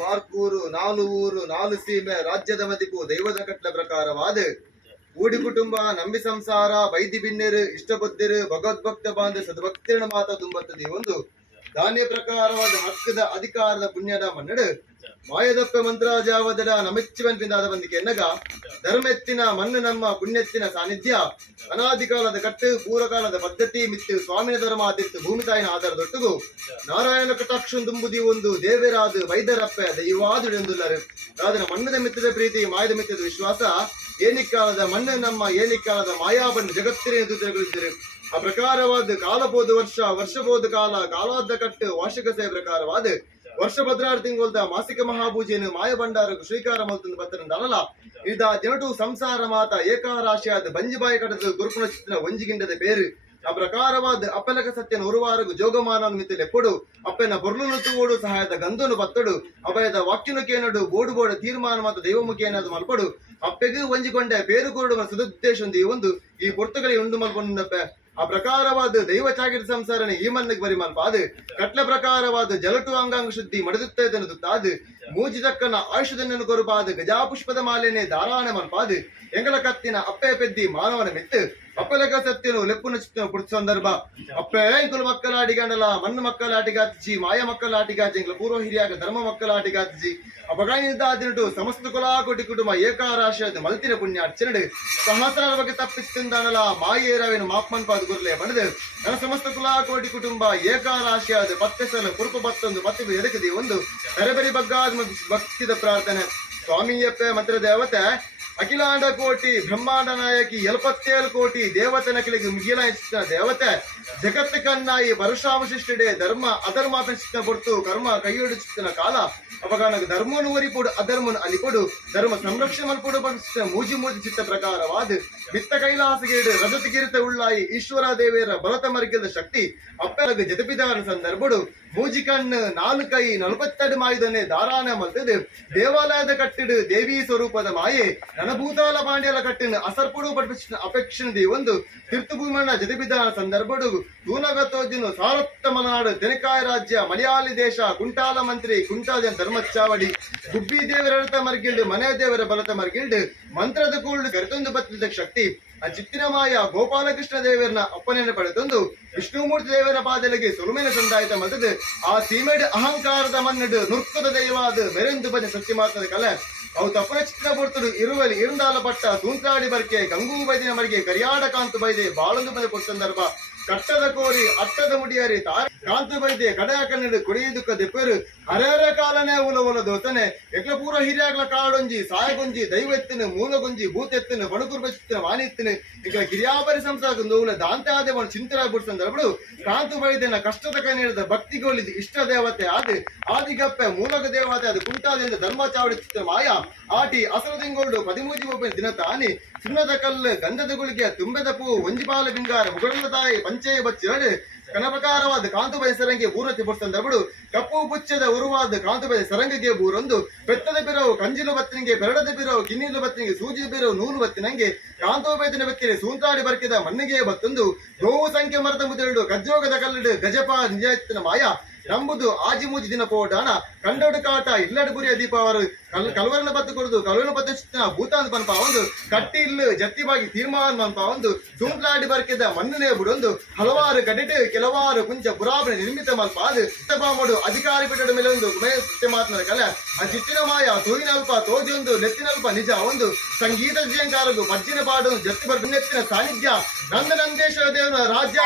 ಮಾರ್ಕೂರು ನಾಲು ಊರು ನಾಲು ಸೀಮೆ ರಾಜ್ಯದ ಮದಿಪು ದೈವದ ಕಟ್ಲೆ ಪ್ರಕಾರವಾದ ಊಡಿ ಕುಟುಂಬ ನಂಬಿ ಸಂಸಾರ ಬೈದಿ ಬಿನ್ನೆರು ಇಷ್ಟಬುದ್ಧಿರು ಭಗವದ್ಭಕ್ತ ಬಾಂಧ ಸದ್ಭಕ್ತಿನ ಮಾತ ತುಂಬತ್ತದೆ ಒಂದು ಧಾನ್ಯ ಪ್ರಕಾರವಾದ ಹಕ್ಕದ ಅಧಿಕಾರದ ಪುಣ್ಯದ ಮನ್ನಡು ಮಾಯದಪ್ಪ ಮಂತ್ರಾಜಾವದಡ ನಮೆಚ್ಚುವನ್ ಪಿಂದಾದ ಬಂದಿಕೆ ಎನ್ನಗ ಧರ್ಮೆತ್ತಿನ ಮಣ್ಣು ನಮ್ಮ ಪುಣ್ಯತ್ತಿನ ಸಾನ್ನಿಧ್ಯ ಅನಾದಿ ಕಾಲದ ಕಟ್ಟು ಪೂರ್ವಕಾಲದ ಪದ್ಧತಿ ಮಿತ್ತು ಸ್ವಾಮಿನ ಧರ್ಮ ಆದಿತ್ತು ಭೂಮಿ ತಾಯಿನ ಆಧಾರದೊಟ್ಟುಗು ನಾರಾಯಣ ಕಟಾಕ್ಷನ್ ತುಂಬುದಿ ಒಂದು ದೇವರಾದು ವೈದ್ಯರಪ್ಪ ದೈವಾದುಡೆಂದುಲ್ಲರು ರಾದನ ಮಣ್ಣದ ಮಿತ್ತದ ಪ್ರೀತಿ ಮಾಯದ ಮಿತ್ತದ ವಿಶ್ವಾಸ ಏನಿಕಾಲದ ಮಣ್ಣು ನಮ್ಮ ಏನಿಕಾಲದ ಮಾಯಾಬಂಡು ಜಗತ್ತಿನ ದೂತರುಗಳಿದ್ದರು ಆ ಪ್ರಕಾರವಾದ ಕಾಲಬೋದು ವರ್ಷಬೋದು ಕಾಲಾದ ಕಟ್ಟು ವಾರ್ಷಿಕ ಸೇವೆ ಪ್ರಕಾರವಾದ ವರ್ಷ ಭದ್ರಾರು ತಿಂಗಳದ ಮಾಸಿಕ ಮಹಾಪೂಜೆಯನ್ನು ಮಾಯ ಭಂಡಾರಕ್ಕೆ ಸ್ವೀಕಾರ ಮಲ್ತಂದು ಬತ್ತನಲ್ಲ ಇದ ಜನಟು ಸಂಸಾರ ಮಾತ ಏಕಾರಾಶಿಯಾದ ಬಂಜಿಬಾಯಿ ಕಡದ ಗುರುಪುಣ ಚಿತ್ರ ಒಂಜಿಗಿಂಡದ ಬೇರು ಆ ಪ್ರಕಾರವಾದ ಅಪ್ಪಲಕ ಸತ್ಯನ ಉರುವಾರಗು ಜೋಗಮಾನ ಮಿತ್ತಲೆ ಎಪ್ಪಡು ಅಪ್ಪನ ಬೊರ್ಲು ತೂಡು ಸಹಾಯದ ಗಂಧನು ಬತ್ತಡು ಅಭಯದ ವಾಕ್ಯನು ಕೇನಡು ಬೋಡು ಬೋಡ ತೀರ್ಮಾನ ಮತ್ತು ದೈವಮುಖಿಯನಾದ ಮಲ್ಪಡು ಅಪ್ಪೆಗೂ ಒಂಜಿಕೊಂಡೆ ಬೇರು ಕುರುಡುವ ಸದುದ್ದೇಶ ಒಂದು ಈ ಪೊರ್ತುಗಳಿ ಉಂಡು ಮಲ್ಕೊಂಡಪ್ಪ ಆ ಪ್ರಕಾರವಾದ ದೈವ ಚಾಗಿರ ಸಂಸಾರನೆ ಈ ಮನ್ನಿಗೆ ಬರಿ ಮಲ್ಪಾದ ಕಟ್ಲ ಪ್ರಕಾರವಾದ ಜಲಟು ಅಂಗಾಂಗ ಶುದ್ಧಿ ಮಡದುತ್ತಾದ ಮೂಜಿದಕ್ಕನ ಆಯುಷದನ್ನು ಕೊರುಪಾದ ಗಜಾಪುಷ್ಪದ ಮಾಲೆನೆ ಧಾರಾಣ ಮಲ್ಪಾದ ಎಂಗಲ ಕತ್ತಿನ ಅಪ್ಪೆ ಪೆದ್ದಿ ಮಾನವನ ಮಿತ್ತು ಅಪ್ಪಲಕ ಸತ್ಯನು ಲೆಪ್ಪುನ ಚಿತ್ತನ ಪುರ್ತ ಸಂದರ್ಭ ಅಪ್ಪೆ ಇಂಕುಲು ಮಕ್ಕಳ ಆಟಿಗಾಂಡಲ ಮಣ್ಣು ಮಕ್ಕಳ ಆಟಿಗಾತಿಜಿ ಮಾಯ ಮಕ್ಕಳ ಆಟಿಗಾತಿ ಎಂಗ್ಲ ಪೂರ್ವ ಹಿರಿಯಾಗ ಧರ್ಮ ಮಕ್ಕಳ ಆಟಿಗಾತಿಜಿ ಅಪಗಾಯಿನಿದ್ದಾದಿನಟು ಸಮಸ್ತ ಕುಲಾಕೋಟಿ ಕುಟುಂಬ ಏಕಾರಾಶಿಯಾದ ಮಲ್ತಿನ ಪುಣ್ಯ ಅರ್ಚನಡು ಸಹಸ್ರಾರ ಬಗ್ಗೆ ತಪ್ಪಿಸಿಂದಾನಲ ಮಾಯೇರವೇನು ಮಾಪ್ಮನ್ಪಾದ ಗುರ್ಲೆ ಬಣದು ನನ್ನ ಸಮಸ್ತ ಕುಲಾಕೋಟಿ ಕುಟುಂಬ ಏಕಾರಾಶಿಯಾದ ಪತ್ತೆಸಲ ಕುರುಪು ಬತ್ತೊಂದು ಮತ್ತೆ ಎದಕದಿ ಒಂದು ಬೆರೆಬೆರಿ ಬಗ್ಗಾದ ಭಕ್ತಿದ ಪ್ರಾರ್ಥನೆ ಸ್ವಾಮಿಯಪ್ಪ ಮಂತ್ರ ದೇವತೆ ಅಖಿಲಾಂಡ ಕೋಟಿ ಬ್ರಹ್ಮಾಂಡ ನಾಯಕಿ 77 ಕೋಟಿ ದೇವತೆ ನಕಲಿಗೆ ಮುಗಿಲ ಹೆಚ್ಚಿನ ದೇವತೆ ಜಗತ್ತು ಕನ್ನಾಯಿ ಪರಶುರಾಮಶಿಷ್ಟಿಡೆ ಧರ್ಮ ಅಧರ್ಮ ಪೆಂಚಿನ ಹೊರತು ಕರ್ಮ ಕೈಯೊಡಿಸಿನ ಕಾಲ ಅವಾಗ ನನಗೆ ಧರ್ಮವನ್ನು ಒರಿಪುಡು ಅಧರ್ಮನು ಅಲಿಪಡು ಧರ್ಮ ಸಂರಕ್ಷಣೆ ಮಲ್ಪಡು ಪಡಿಸಿದ ಮೂಜಿ ಚಿತ್ತ ಪ್ರಕಾರವಾದ ಮಿತ್ತ ಕೈಲಾಸಗೇಡು ರಜತಗಿರಿತ ಉಳ್ಳಾಯಿ ಈಶ್ವರ ದೇವಿಯರ ಬಲತ ಮರ್ಗದ ಶಕ್ತಿ ಅಪ್ಪೆಲಗ ಜತಪಿದಾರ ಸಂದರ್ಭಡು ಮೂಜಿ ಕಣ್ಣು 4 ಕೈ 42 ಮಾಯುಧನೆ ಧಾರಾಣ ಮಲ್ತದು ದೇವಾಲಯದ ಕಟ್ಟಿಡು ದೇವಿ ಸ್ವರೂಪದ ಮಾಯೆ ರಣಭೂತಾಲ ಪಾಂಡ್ಯಲ ಕಟ್ಟಿನ ಅಸರ್ಪುಡು ಪಡಿಸಿದ ಅಪೇಕ್ಷಣದಿ ಒಂದು ತೀರ್ಥಭೂಮಣ್ಣ ಜತಪಿದಾರ ಸಂದರ್ಭಡು ತೂನಗತೋಜಿನು ಸಾರತ್ತ ಮಲೆನಾಡು ತೆನಕಾಯ ರಾಜ್ಯ ಮಲಯಾಳಿ ದೇಶ ಕುಂಟಾಲ ಮಂತ್ರಿ ಕುಂಟಾಜನ್ ಧರ್ಮಚ್ಚಾವಡಿ ಗುಬ್ಬಿ ದೇವರ ಮರ್ಗಿಲ್ಡು ಮನೆ ದೇವರ ಬಲತ ಮರ್ಗಿಲ್ಡು ಮಂತ್ರದ ಕೂಳ್ಳು ಕರೆತೊಂದು ಬತ್ತಿದ ಶಕ್ತಿ ಆ ಚಿತ್ತಿನ ಮಾಯ ಗೋಪಾಲಕೃಷ್ಣ ದೇವರನ್ನ ಅಪ್ಪನೆಯನ್ನು ಪಡೆತಂದು ವಿಷ್ಣುಮೂರ್ತಿ ದೇವರ ಪಾದಲಿಗೆ ಸುಲುಮೆನ ಸಂದಾಯಿತ ಮತದು ಆ ಸೀಮೆಡ್ ಅಹಂಕಾರದ ಮನ್ನಡು ನುರ್ಕದ ದೈವಾದ ಬೆರೆಂದು ಬಜ ಸತ್ಯ ಮಾತದ ಕಲೆ ಅವು ತಪ್ಪನ ಚಿತ್ರ ಬರ್ತಡು ಇರುವಲ್ಲಿ ಇರುಂದಾಲ ಪಟ್ಟ ಸೂಂತ್ರಾಡಿ ಬರ್ಕೆ ಗಂಗೂ ಬೈದಿನ ಮರಿಗೆ ಕರಿಯಾಡ ಕಾಂತು ಬೈದೆ ಬಾಳೊಂದು ಬದ ಕೊಟ್ಟ ಸಂದರ್ಭ ಕಟ್ಟದ ಕೋರಿ ಅಟ್ಟದ ಮುಡಿಯರಿ ತಾರ ಕಾಂತು ಬೈದೆ ಕಡೆಯ ಕನ್ನಡ ಕುಡಿಯುದುಕ ದೆಪ್ಪರು ಹರೇರ ಕಾಲನೆ ಉಲ ದೋತನೆ ಎಕ್ಲ ಪೂರ ಹಿರಿಯಾಗ್ಲ ಕಾಡೊಂಜಿ ಸಾಯಗೊಂಜಿ ದೈವತ್ತಿನ ಮೂಲಗೊಂಜಿ ಭೂತೆತ್ತಿನ ಬಣಕುರ್ ಬಚ್ಚಿನ ವಾನಿತ್ತಿನ ಈಗ ಗಿರಿಯಾಬರಿ ಸಂಸಾರ ನೋವುಲ ದಾಂತೆ ಆದ ಒಂದು ಚಿಂತನ ಬಿಡ್ಸಂದ್ರಬಳು ಕಾಂತು ಬೈದೆನ ಕಷ್ಟದ ಕನ್ನಡದ ಭಕ್ತಿಗೋಲಿದ್ದು ಇಷ್ಟ ದೇವತೆ ಆದಿಗಪ್ಪೆ ಮೂಲಕ ದೇವತೆ ಅದು ಕುಂಟಾದಿಂದ ಧರ್ಮ ಚಾವಡಿ ಚಿತ್ರ ಮಾಯ ಆಟಿ ಅಸಲು ತಿಂಗೋಡು 13 ದಿನ ತಾನಿ ಸುಣ್ಣದ ಕಲ್ಲು ಗಂಧದ ಗುಳಿಗೆ ತುಂಬೆದ ಪೂ ಒಂಜಿಪಾಲ ಬಿಂಗಾರ ಮುಗಡಲ ತಾಯಿ ಪಂಚೆಯ ಬಚ್ಚಿರಡು ಕನಪ್ರಕಾರವಾದ ಕಾಂತುಬೈ ಸರಂಗಿ ಬೂರತಿ ಬುಡ್ಸಂದರಬಡು ಕಪ್ಪು ಬುಚ್ಚದ ಉರುವಾದ ಕಾಂತುಬೈ ಸರಂಗಿಗೆ ಬೂರೊಂದು ಬೆತ್ತದ ಬಿರವು ಕಂಜಿಲು ಬತ್ತಿನಿಗೆ ಬೆರಡದ ಬಿರವು ಕಿನ್ನಿಲು ಬತ್ತಿನಿಗೆ ಸೂಜಿ ಬಿರವು ನೂಲು ಬತ್ತಿನಂಗೆ ಕಾಂತೋಬೈದಿನ ಬೆಕ್ಕಿಗೆ ಸೂಂತಾಡಿ ಬರ್ಕಿದ ಮಣ್ಣಿಗೆ ಬತ್ತೊಂದು ಗೋವು ಸಂಖ್ಯೆ ಮರದ ಮುದೆರಡು ಗಜ್ಜೋಗದ ಕಲ್ಲಡು ಗಜಪ ನಿಜಾಯತ್ತಿನ ಮಾಯ ನಂಬುದು ಆಜಿಮೂಜಿ ದಿನ ಪೋಡಾನ ಕಂಡೋಡು ಕಾಟ ಇಲ್ಲಡು ಬುರಿಯ ದೀಪಾವರು ಕಲ್ವರನ ಬತ್ತು ಕೊಡುದು ಕಲ್ವರನ ಬತ್ತು ಭೂತಾನ್ ಪನ್ಪ ಒಂದು ಕಟ್ಟಿ ಇಲ್ಲು ಜತ್ತಿಬಾಗಿ ತೀರ್ಮಾನ ಮನ್ಪ ಒಂದು ಸೂಂಟ್ಲಾಡಿ ಬರ್ಕಿದ ಮಣ್ಣನೇ ಬಿಡೊಂದು ಹಲವಾರು ಕಡಿಟು ಕೆಲವಾರು ಕುಂಚ ಪುರಾಬಣ ನಿರ್ಮಿತ ಮಲ್ಪ ಅದು ಮಾಡು ಅಧಿಕಾರಿ ಬಿಟ್ಟದ ಮೇಲೆ ಒಂದು ಸತ್ಯ ಮಾತನಾಡ ಕಲೆ ಆ ಚಿಟ್ಟಿನ ಮಾಯ ತೋಯಿನಲ್ಪ ತೋಜೊಂದು ನೆತ್ತಿನಲ್ಪ ನಿಜ ಒಂದು ಸಂಗೀತ ಜಯಂಕಾರಗು ಭಜ್ಜಿನ ಪಾಡು ಜತ್ತಿ ಬರ್ದು ನೆತ್ತಿನ ಸಾನ್ನಿಧ್ಯ ನಂದೇಶ್ವರ ದೇವನ ರಾಜ್ಯ